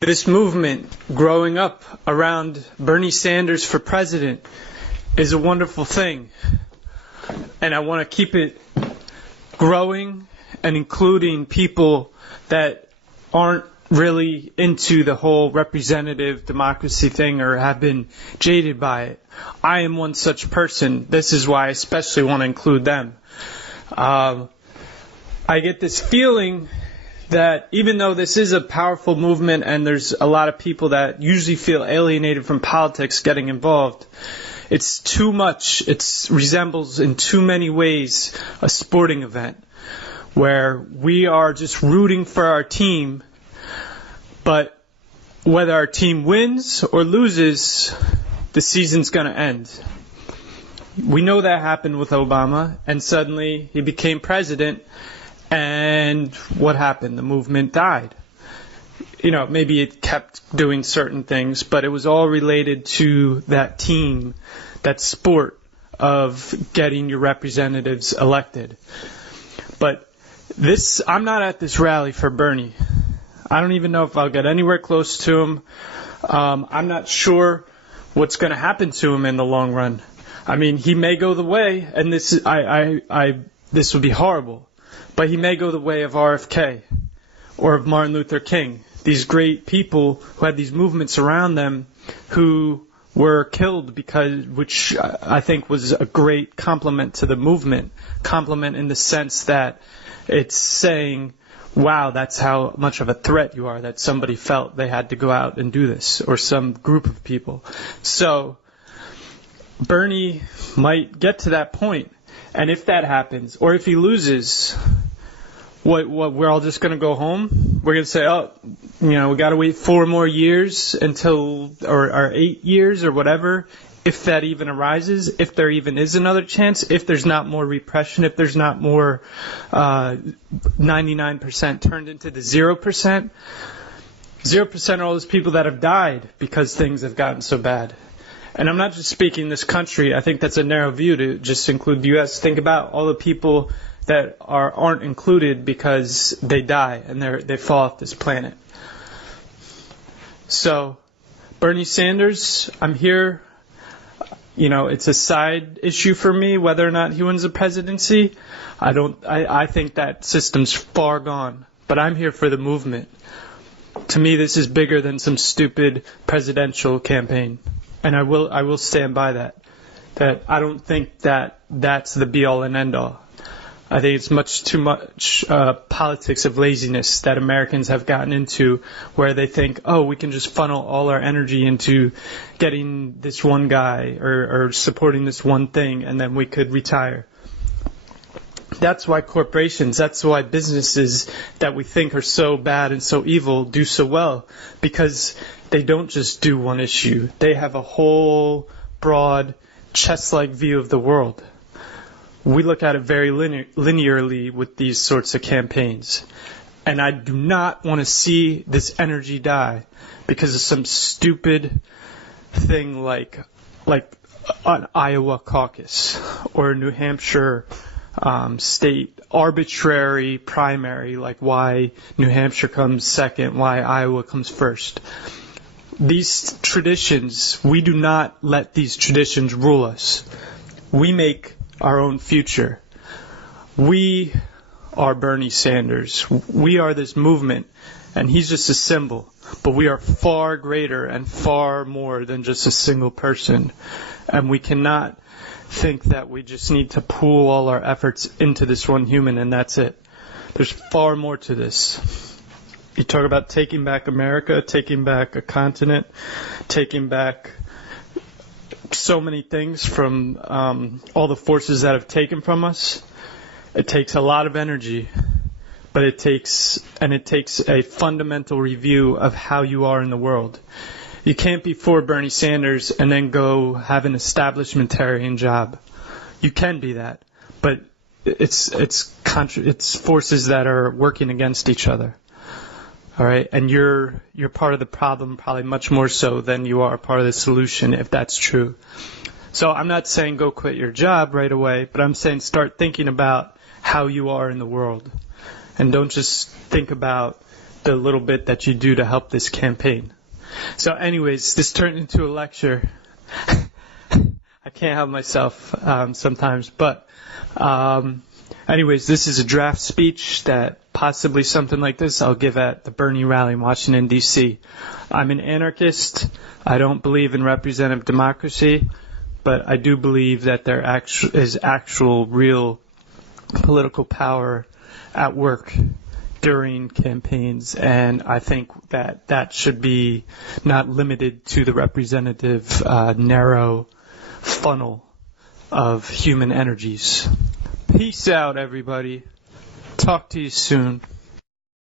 This movement growing up around Bernie Sanders for president is a wonderful thing. And I want to keep it growing and including people that aren't really into the whole representative democracy thing or have been jaded by it. I am one such person. This is why I especially want to include them. I get this feeling that even though this is a powerful movement and there's a lot of people that usually feel alienated from politics getting involved, it's too much. It resembles in too many ways a sporting event where we are just rooting for our team, but whether our team wins or loses, the season's going to end. We know that happened with Obama, and suddenly he became president. And what happened? The movement died. Maybe it kept doing certain things, but it was all related to that team, that sport of getting your representatives elected. But I'm not at this rally for Bernie. I don't even know if I'll get anywhere close to him. I'm not sure what's going to happen to him in the long run. I mean, he may go the way, and this would be horrible. But he may go the way of RFK or of Martin Luther King. These great people who had these movements around them who were killed which I think was a great compliment to the movement. Compliment in the sense that it's saying, wow, that's how much of a threat you are, that somebody felt they had to go out and do this, or some group of people. So Bernie might get to that point. And if that happens, or if he loses, what we're all just going to go home? We're going to say, we got to wait 4 more years or 8 years or whatever, if that even arises, if there even is another chance, if there's not more repression, if there's not more 99% turned into the 0%. 0% are all those people that have died because things have gotten so bad. And I'm not just speaking this country. I think that's a narrow view to just include the U.S. Think about all the people that aren't included because they die and they fall off this planet. So, Bernie Sanders, I'm here. It's a side issue for me whether or not he wins the presidency. I think that system's far gone. But I'm here for the movement. To me, this is bigger than some stupid presidential campaign. And I will stand by that. That I don't think that's the be-all and end-all. I think it's much too much politics of laziness that Americans have gotten into, where they think, we can just funnel all our energy into getting this one guy or supporting this one thing, and then we could retire. That's why corporations, that's why businesses that we think are so bad and so evil do so well, because they don't just do one issue. They have a whole broad chess-like view of the world. We look at it very linearly with these sorts of campaigns. And I do not want to see this energy die because of some stupid thing like an Iowa caucus or a New Hampshire state arbitrary primary, like why New Hampshire comes second, why Iowa comes first. These traditions, we do not let these traditions rule us. We make our own future. We are Bernie Sanders. We are this movement, and he's just a symbol. But we are far greater and far more than just a single person. And we cannot think that we just need to pool all our efforts into this one human and that's it. There's far more to this. You talk about taking back America, taking back a continent, taking back so many things from all the forces that have taken from us. It takes a lot of energy, but it takes a fundamental review of how you are in the world. You can't be for Bernie Sanders and then go have an establishmentarian job. You can be that, but it's forces that are working against each other. All right, and you're part of the problem, probably much more so than you are part of the solution, if that's true. So I'm not saying go quit your job right away, but I'm saying start thinking about how you are in the world, and don't just think about the little bit that you do to help this campaign. So anyways, this turned into a lecture. I can't help myself sometimes, but anyways, this is a draft speech that possibly something like this I'll give at the Bern-ing rally in Washington, D.C. I'm an anarchist. I don't believe in representative democracy, but I do believe that there is actual real political power at work during campaigns, and I think that should be not limited to the representative narrow funnel of human energies. Peace out, everybody. Talk to you soon.